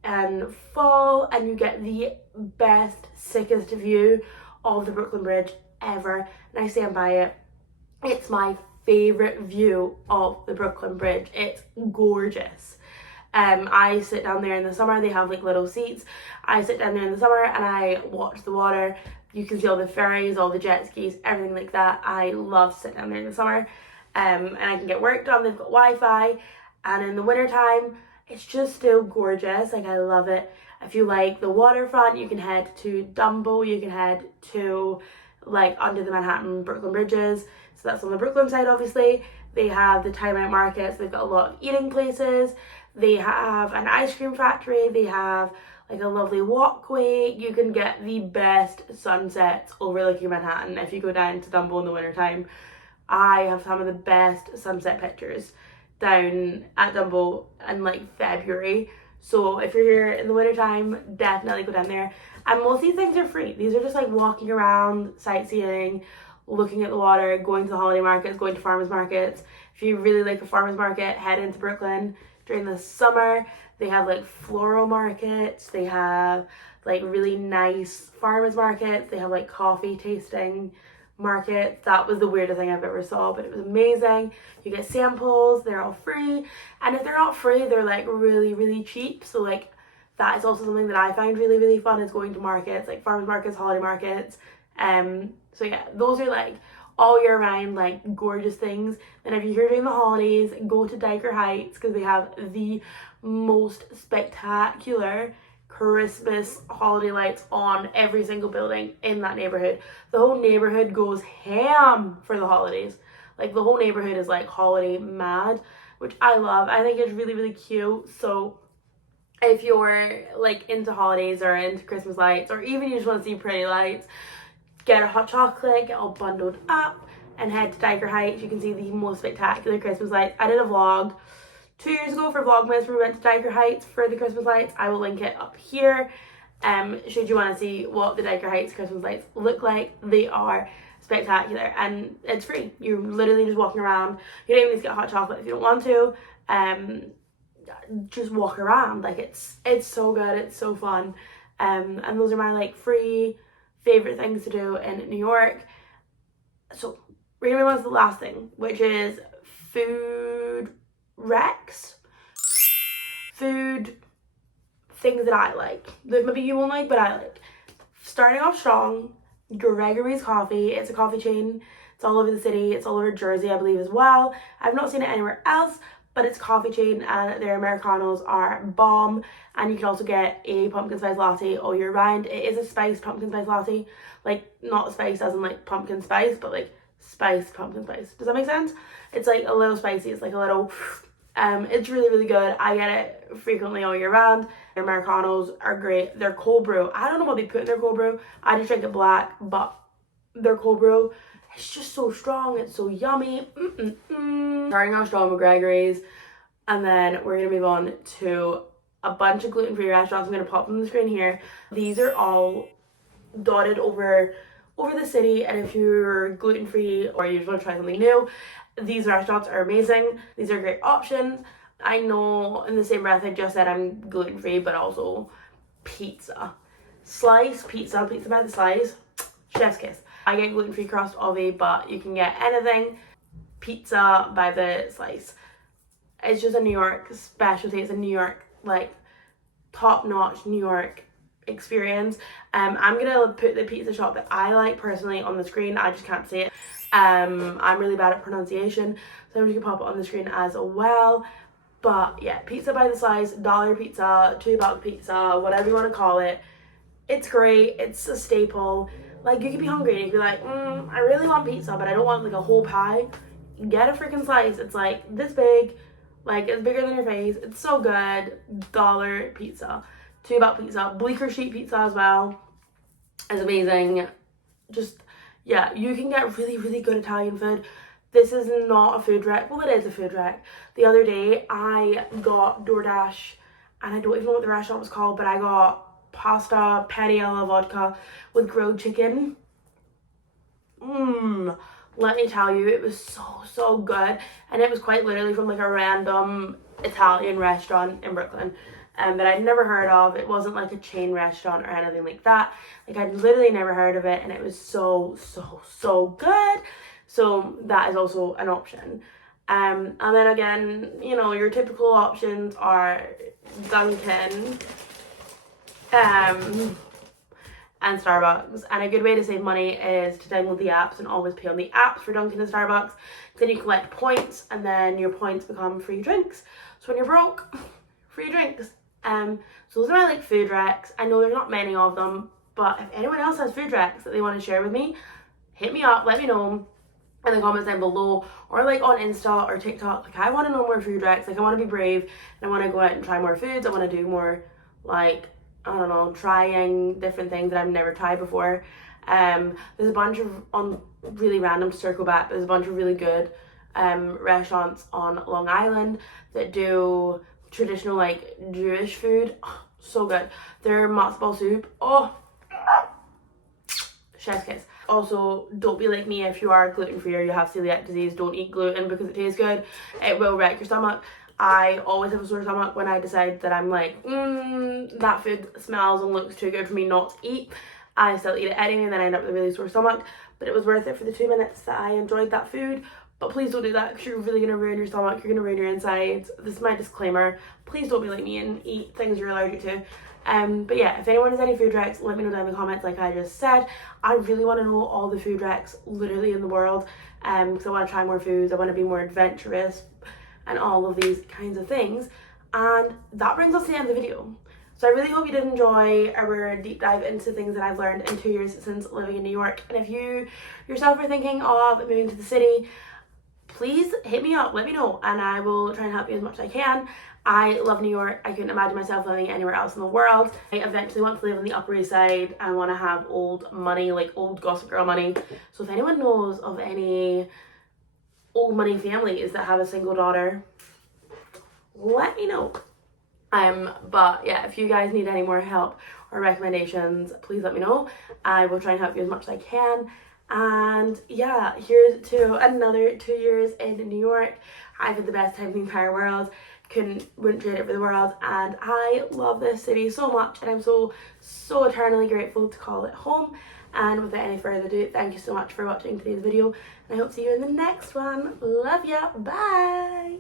and fall, and you get the best, sickest view of the Brooklyn Bridge ever. And I stand by it. It's my favorite view of the Brooklyn Bridge. It's gorgeous. I sit down there in the summer. They have like little seats. I sit down there in the summer and I watch the water. You can see all the ferries, all the jet skis, everything like that. I love to sit down there in the summer, and I can get work done. They've got Wi-Fi, and in the wintertime, it's just still gorgeous. Like, I love it. If you like the waterfront, you can head to Dumbo. You can head to like under the Manhattan Brooklyn bridges. So that's on the Brooklyn side, obviously. They have the Time Out markets. They've got a lot of eating places. They have an ice cream factory. They have like a lovely walkway. You can get the best sunsets overlooking Manhattan if you go down to Dumbo in the wintertime. I have some of the best sunset pictures down at Dumbo in like February. So if you're here in the wintertime, definitely go down there. And most of these things are free. These are just like walking around, sightseeing, looking at the water, going to the holiday markets, going to farmers markets. If you really like a farmers market, head into Brooklyn during the summer. They have like floral markets. They have like really nice farmers markets. They have like coffee tasting markets. That was the weirdest thing I've ever saw, but it was amazing. You get samples. They're all free. And if they're not free, they're like really, really cheap. So like that is also something that I find really, really fun, is going to markets, like farmers markets, holiday markets. So yeah, those are like all year round, like gorgeous things. And if you're here during the holidays, go to Diker Heights because they have the most spectacular Christmas holiday lights on every single building in that neighborhood. The whole neighborhood goes ham for the holidays. Like the whole neighborhood is like holiday mad, which I love. I think it's really, really cute. So if you're like into holidays or into Christmas lights, or even you just want to see pretty lights, get a hot chocolate, get all bundled up, and head to Diker Heights. You can see the most spectacular Christmas lights. I did a vlog 2 years ago for Vlogmas where we went to Diker Heights for the Christmas lights. I will link it up here. Should you want to see what the Diker Heights Christmas lights look like, they are spectacular, and it's free. You're literally just walking around. You don't even need to get hot chocolate if you don't want to. Just walk around. Like it's so good. It's so fun. And those are my like free favorite things to do in New York. So we're gonna move on to the last thing, which is food recs. Food things that I like, that maybe you won't like, but I like. Starting off strong, Gregory's Coffee. It's a coffee chain. It's all over the city. It's all over Jersey, I believe, as well. I've not seen it anywhere else, but it's coffee chain and their Americanos are bomb. And you can also get a pumpkin spice latte all year round. It is a spiced pumpkin spice latte, like not spice as in like pumpkin spice, but like spiced pumpkin spice. Does that make sense? It's like a little spicy, it's like a little, it's really, really good. I get it frequently all year round. Their Americanos are great. Their cold brew, I don't know what they put in their cold brew. I just drink it black, but their cold brew, it's just so strong, it's so yummy. Starting off strong with Gregory's, and then we're gonna move on to a bunch of gluten-free restaurants. I'm gonna pop them on the screen here. These are all dotted over the city, and if you're gluten-free or you just want to try something new, these restaurants are amazing. These are great options. I know in the same breath I just said I'm gluten-free, but also pizza. Slice pizza, pizza by the slice, chef's kiss. I get gluten-free crust obviously, but you can get anything. Pizza by the slice. It's just a New York specialty. It's a New York, like, top-notch New York experience. I'm gonna put the pizza shop that I like personally on the screen. I just can't say it. I'm really bad at pronunciation, so I'm just gonna pop it on the screen as well. But yeah, pizza by the slice, dollar pizza, $2 pizza, whatever you want to call it. It's great. It's a staple. Like, you could be hungry and you could be like, I really want pizza, but I don't want like a whole pie. Get a freaking slice. It's like this big, like it's bigger than your face. It's so good. Dollar pizza, $2 pizza, Bleecker Street pizza as well is amazing. Just, yeah, you can get really, really good Italian food. This is not a food wreck. Well, it is a food wreck. The other day I got DoorDash, and I don't even know what the restaurant was called, but I got pasta penne alla vodka with grilled chicken. Let me tell you, it was so good. And it was quite literally from like a random Italian restaurant in Brooklyn that I'd never heard of. It wasn't like a chain restaurant or anything like that. Like, I'd literally never heard of it, and it was so good. So that is also an option. And then again, you know, your typical options are Dunkin', and Starbucks. And a good way to save money is to download the apps and always pay on the apps for Dunkin' and Starbucks. Then you collect points, and then your points become free drinks. So when you're broke, free drinks. So those are my like food wrecks. I know there's not many of them, but if anyone else has food wrecks that they want to share with me, hit me up, let me know in the comments down below, or like on Insta or TikTok. Like, I want to know more food wrecks. Like, I want to be brave and I want to go out and try more foods. I want to do more, like, I don't know, trying different things that I've never tried before. There's a bunch of, on really random to circle back, there's a bunch of really good restaurants on Long Island that do traditional like Jewish food. Oh, so good. Their matzo ball soup, oh, chef's kiss. Also, don't be like me if you are gluten-free or you have celiac disease. Don't eat gluten because it tastes good. It will wreck your stomach. I always have a sore stomach when I decide that I'm like, that food smells and looks too good for me not to eat. I still eat it anyway, and then I end up with a really sore stomach. But it was worth it for the 2 minutes that I enjoyed that food. But please don't do that, because you're really going to ruin your stomach. You're going to ruin your insides. This is my disclaimer. Please don't be like me and eat things you're allergic to. But yeah, if anyone has any food wrecks, let me know down in the comments like I just said. I really want to know all the food wrecks literally in the world, because I want to try more foods. I want to be more adventurous and all of these kinds of things. And that brings us to the end of the video. So I really hope you did enjoy our deep dive into things that I've learned in 2 years since living in New York. And if you yourself are thinking of moving to the city, please hit me up, let me know, and I will try and help you as much as I can. I love New York. I couldn't imagine myself living anywhere else in the world. I eventually want to live on the Upper East Side. I want to have old money, like old Gossip Girl money. So if anyone knows of any old money families that have a single daughter, let me know. But yeah, if you guys need any more help or recommendations, please let me know. I will try and help you as much as I can. And yeah, here's to another 2 years in New York. I've had the best time in the entire world. Wouldn't trade it for the world, and I love this city so much, and I'm so eternally grateful to call it home. And without any further ado, thank you so much for watching today's video, and I hope to see you in the next one. Love ya, bye.